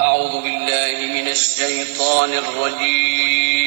أعوذ بالله من الشيطان الرجيم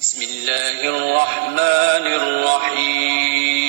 بسم الله الرحمن الرحيم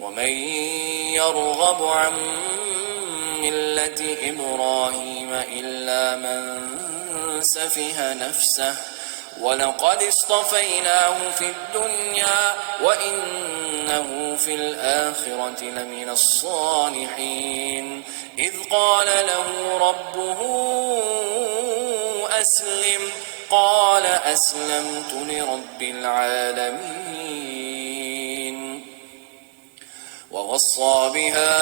ومن يرغب عن ملة إبراهيم إلا من سفه نفسه ولقد اصطفيناه في الدنيا وإنه في الآخرة لمن الصالحين إذ قال له ربه أسلم قال أسلمت لرب العالمين ووصى بها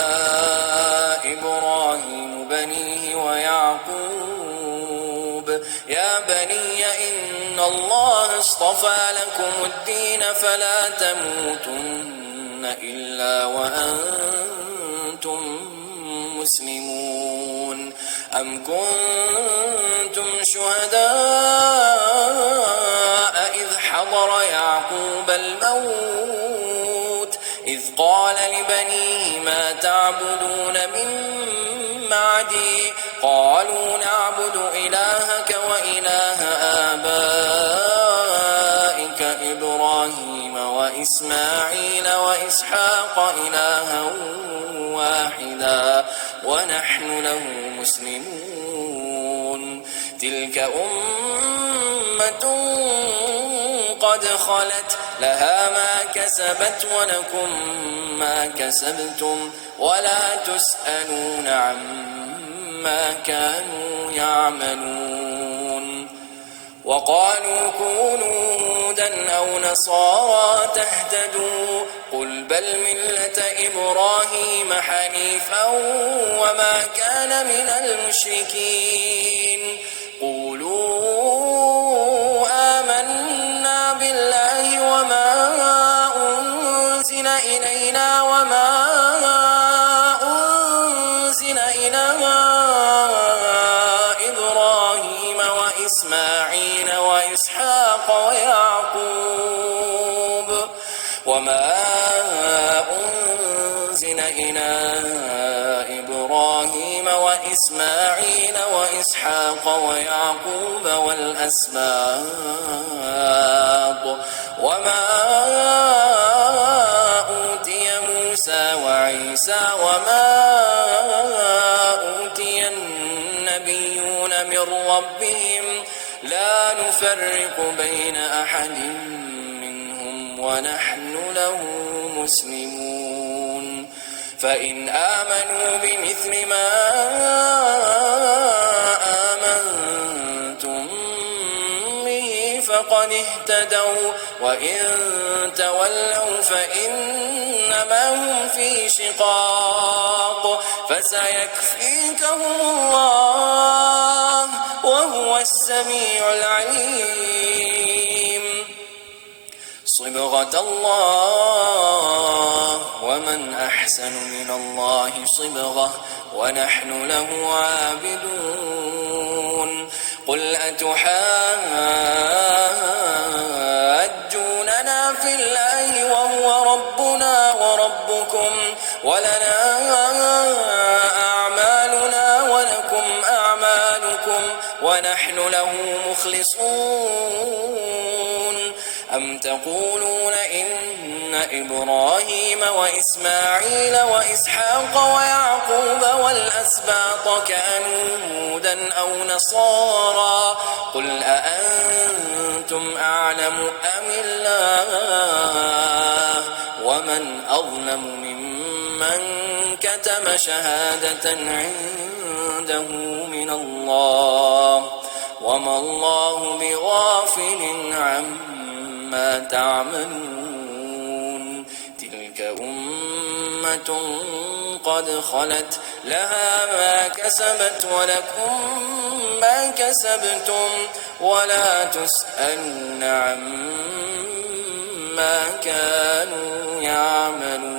إبراهيم بنيه ويعقوب يا بني إن الله اصطفى لكم الدين فلا تموتن إلا وأنتم مسلمون أم كنتم شهداء إذ حضر يعقوب الموت إذ قال لبنيه ما تعبدون من بعدي قالوا نعبد إلهك وإله آبائك إبراهيم وإسماعيل وإسحاق إلها واحدا ونحن له مسلمون تلك أمة قد خلت لها ما كسبت ولكم ما كسبتم ولا تسألون عما كانوا يعملون وقالوا كونوا هودا أو نصارى تهتدوا قل بل ملة إبراهيم حنيفا وما كان من المشركين قولوا آمنا بالله وما أنزل إلينا وما أنزل إلى إبراهيم وإسماعيل وإسحاق ويعقوب وما أنزل إلى إبراهيم وإسماعيل وإسحاق ويعقوب والأسباط وما أوتي موسى وعيسى وما أوتي النبيون من ربهم لا نفرق بين أحد منهم ونحن له مسلمون فإن آمنوا بمثل ما آمنتم به فقد اهتدوا وإن تولوا فإنما هم في شقاق فسيكفيكهم الله وهو السميع العليم صبغة الله ومن أحسن من الله صبغة ونحن له عابدون قل أتحاجوننا في الله وهو ربنا وربكم ولنا أعمالنا ولكم أعمالكم ونحن له مخلصون أم تقولون إن إبراهيم وإسماعيل وإسحاق ويعقوب والأسباط كانوا هودا أو نصارى قل أأنتم أعلم أم الله ومن أظلم ممن كتم شهادة عنده من الله وما الله بغافل عما تعملون تلك أمة قد خلت لها ما كسبت ولكم ما كسبتم ولا تسألون عما كانوا يعملون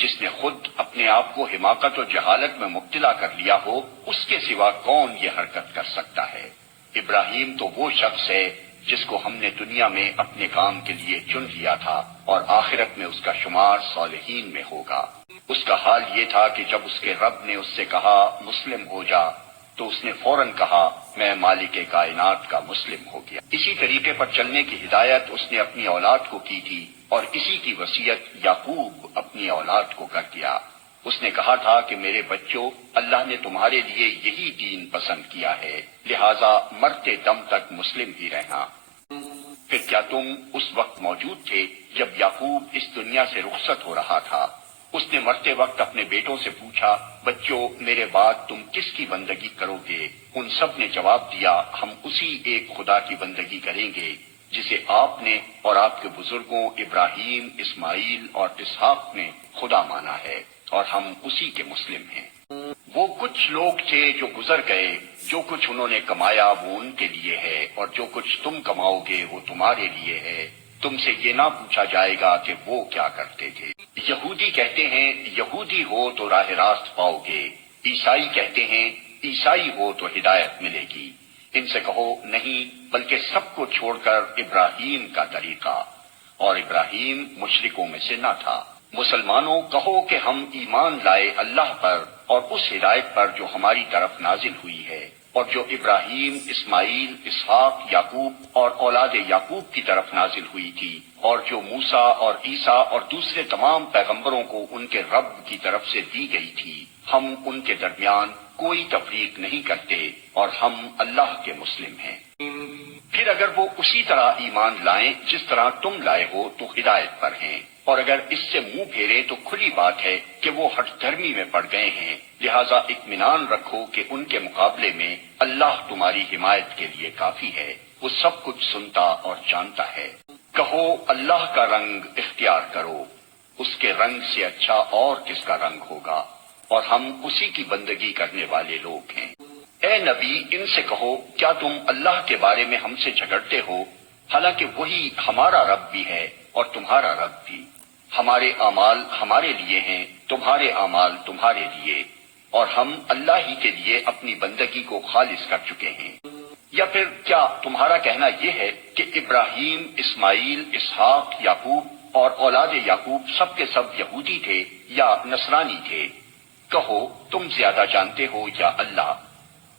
جس نے خود اپنے آپ کو حماقت و جہالت میں مبتلا کر لیا ہو، اس کے سوا کون یہ حرکت کر سکتا ہے؟ ابراہیم تو وہ شخص ہے جس کو ہم نے دنیا میں اپنے کام کے لیے چن لیا تھا اور آخرت میں اس کا شمار صالحین میں ہوگا۔ اس کا حال یہ تھا کہ جب اس کے رب نے اس سے کہا مسلم ہو جا، تو اس نے فوراً کہا میں مالک کائنات کا مسلم ہو گیا۔ اسی طریقے پر چلنے کی ہدایت اس نے اپنی اولاد کو کی تھی، اور اسی کی وصیت یعقوب اپنی اولاد کو کر دیا۔ اس نے کہا تھا کہ میرے بچوں، اللہ نے تمہارے لیے یہی دین پسند کیا ہے، لہذا مرتے دم تک مسلم ہی رہنا۔ پھر کیا تم اس وقت موجود تھے جب یعقوب اس دنیا سے رخصت ہو رہا تھا؟ اس نے مرتے وقت اپنے بیٹوں سے پوچھا بچوں میرے بعد تم کس کی بندگی کرو گے؟ ان سب نے جواب دیا ہم اسی ایک خدا کی بندگی کریں گے جسے آپ نے اور آپ کے بزرگوں ابراہیم، اسماعیل اور اسحاق نے خدا مانا ہے، اور ہم اسی کے مسلم ہیں۔ وہ کچھ لوگ تھے جو گزر گئے، جو کچھ انہوں نے کمایا وہ ان کے لیے ہے، اور جو کچھ تم کماؤ گے وہ تمہارے لیے ہے۔ تم سے یہ نہ پوچھا جائے گا کہ وہ کیا کرتے تھے۔ یہودی کہتے ہیں یہودی ہو تو راہ راست پاؤ گے، عیسائی کہتے ہیں عیسائی ہو تو ہدایت ملے گی۔ ان سے کہو نہیں، بلکہ سب کو چھوڑ کر ابراہیم کا طریقہ، اور ابراہیم مشرکوں میں سے نہ تھا۔ مسلمانوں کہو کہ ہم ایمان لائے اللہ پر اور اس ہدایت پر جو ہماری طرف نازل ہوئی ہے، اور جو ابراہیم، اسماعیل، اسحاق، یعقوب اور اولاد یعقوب کی طرف نازل ہوئی تھی، اور جو موسیٰ اور عیسیٰ اور دوسرے تمام پیغمبروں کو ان کے رب کی طرف سے دی گئی تھی۔ ہم ان کے درمیان کوئی تفریق نہیں کرتے، اور ہم اللہ کے مسلم ہیں۔ پھر اگر وہ اسی طرح ایمان لائیں جس طرح تم لائے ہو تو ہدایت پر ہیں، اور اگر اس سے منہ پھیرے تو کھلی بات ہے کہ وہ ہٹ دھرمی میں پڑ گئے ہیں، لہذا اطمینان رکھو کہ ان کے مقابلے میں اللہ تمہاری حمایت کے لیے کافی ہے، وہ سب کچھ سنتا اور جانتا ہے۔ کہو اللہ کا رنگ اختیار کرو، اس کے رنگ سے اچھا اور کس کا رنگ ہوگا، اور ہم اسی کی بندگی کرنے والے لوگ ہیں۔ اے نبی ان سے کہو کیا تم اللہ کے بارے میں ہم سے جھگڑتے ہو، حالانکہ وہی ہمارا رب بھی ہے اور تمہارا رب بھی۔ ہمارے اعمال ہمارے لیے ہیں، تمہارے اعمال تمہارے لیے، اور ہم اللہ ہی کے لیے اپنی بندگی کو خالص کر چکے ہیں۔ یا پھر کیا تمہارا کہنا یہ ہے کہ ابراہیم، اسماعیل، اسحاق، یعقوب اور اولاد یعقوب سب کے سب یہودی تھے یا نصرانی تھے؟ کہو تم زیادہ جانتے ہو یا اللہ؟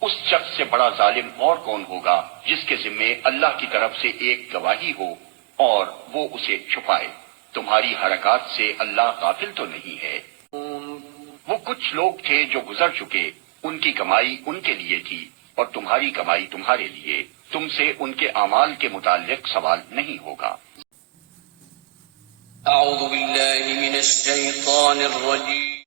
اس شخص سے بڑا ظالم اور کون ہوگا جس کے ذمے اللہ کی طرف سے ایک گواہی ہو اور وہ اسے چھپائے؟ تمہاری حرکات سے اللہ غافل تو نہیں ہے۔ وہ کچھ لوگ تھے جو گزر چکے، ان کی کمائی ان کے لیے تھی اور تمہاری کمائی تمہارے لیے، تم سے ان کے اعمال کے متعلق سوال نہیں ہوگا۔ اعوذ باللہ من الشیطان الرجیم